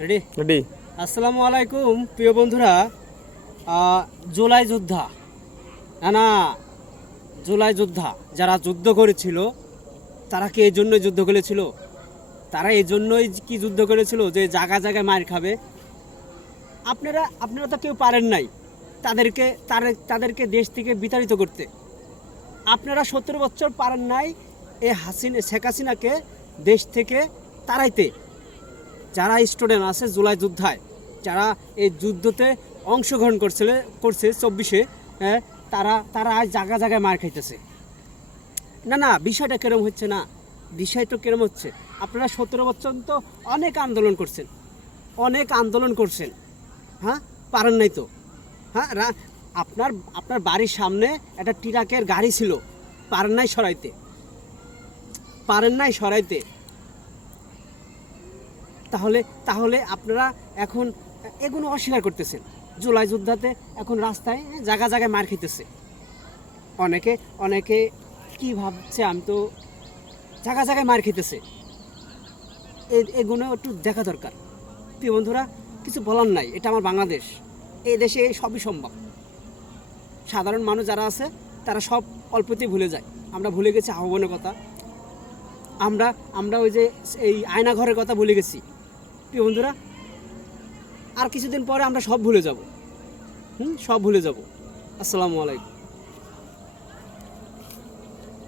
Ready ready. আসসালামু আলাইকুম প্রিয় বন্ধুরা। জুলাই যোদ্ধা, না জুলাই যোদ্ধা যারা যুদ্ধ করেছিল তারা কি এই জন্যই যুদ্ধ করেছিল? তারা এই জন্যই কি যুদ্ধ করেছিল যে জায়গায় জায়গায় মার খাবে? আপনারা আপনারা তো কেউ পারেন নাই তাদেরকে দেশ থেকে বিতাড়িত করতে। আপনারা 17 বছর পারেন নাই এই শেখ হাসিনাকে দেশ থেকে তাড়াইতে। যারা স্টুডেন্ট আছে জুলাই যোদ্ধায়, যারা এই যুদ্ধতে অংশগ্রহণ করছে 24-এ, তারা তারা আজ জায়গায় জায়গায় মার খাইতেছে। না বিষয়টা কেরম হচ্ছে, না বিষয়টা কেরম হচ্ছে। আপনারা 17 বছর তো অনেক আন্দোলন করছেন, হ্যাঁ, পারেন নাই তো। হ্যাঁ, আপনার বাড়ির সামনে একটা ট্রাকের গাড়ি ছিল, পারেন নাই সরাইতে। তাহলে আপনারা এখন এগুলো অস্বীকার করতেছেন। জুলাই যোদ্ধাতে এখন রাস্তায় জায়গায় জায়গায় মার খেতেছে। অনেকে কি ভাবছে, আমি তো জায়গায় জায়গায় মার খেতেছে। এগুলো একটু দেখা দরকার। প্রিয় বন্ধুরা, কিছু বলার নাই, এটা আমার বাংলাদেশ। এই দেশে সবই সম্ভব। সাধারণ মানুষ যারা আছে তারা সব অল্পতেই ভুলে যায়। আমরা ভুলে গেছি আহ্বানের কথা, আমরা ওই যে এই আয়নাঘরের কথা ভুলে গেছি। প্রিয় বন্ধুরা, আর কিছুদিন পরে আমরা সব ভুলে যাব। সব ভুলে যাব। আসসালামু আলাইকুম।